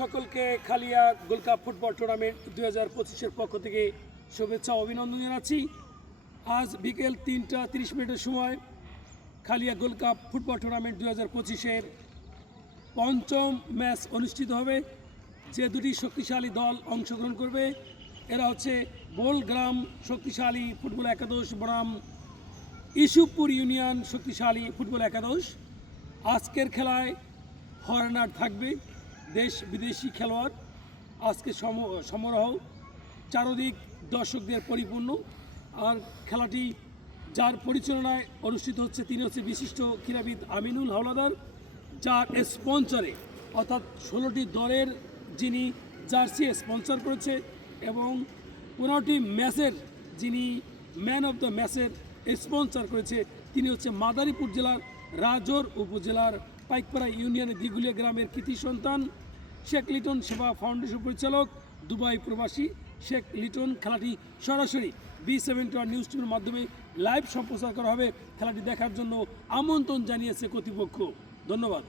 সকলকে Khalia gold cup football tournament 2025-এর পক্ষ থেকে শুভেচ্ছা ও অভিনন্দন জানাচ্ছি। আজ বিকেল 3টা 30 মিনিটের সময় Khalia gold cup football tournament 2025-এর পঞ্চম ম্যাচ অনুষ্ঠিত হবে। যে দুটি শক্তিশালী দল অংশগ্রহণ করবে এরা হচ্ছে বোলগ্রাম শক্তিশালী ফুটবল একাদশ বনাম ইসুফপুর ইউনিয়ন শক্তিশালী ফুটবল একাদশ। আজকের খেলায় ফরেনার থাকবে, দেশ বিদেশি খেলোয়াড়। আজকে সমারোহ চারদিক দর্শকদের পরিপূর্ণ। আর খেলাটি যার পরিচালনায় অনুষ্ঠিত হচ্ছে তিনি হচ্ছে বিশিষ্ট ক্রীড়াবিদ আমিনুল হাওলাদার, যার স্পন্সরে অর্থাৎ 16টি দলের যিনি জার্সি স্পন্সর করেছে এবং 15টি ম্যাচের যিনি ম্যান অফ দ্য ম্যাচের স্পন্সর করেছে তিনি হচ্ছে মাদারীপুর জেলার রাজোর উপজেলার পাইকপাড়া ইউনিয়নের দিগুলিয়া গ্রামের কৃতি সন্তান শেখ লিটন সেবা ফাউন্ডেশন পরিচালক দুবাই প্রবাসী শেখ লিটন। খেলাটি সরাসরি B71 নিউজ টিভির মাধ্যমে লাইভ সম্প্রচার করা হবে। খেলাটি দেখার জন্য আমন্ত্রণ জানিয়েছে কর্তৃপক্ষ। ধন্যবাদ।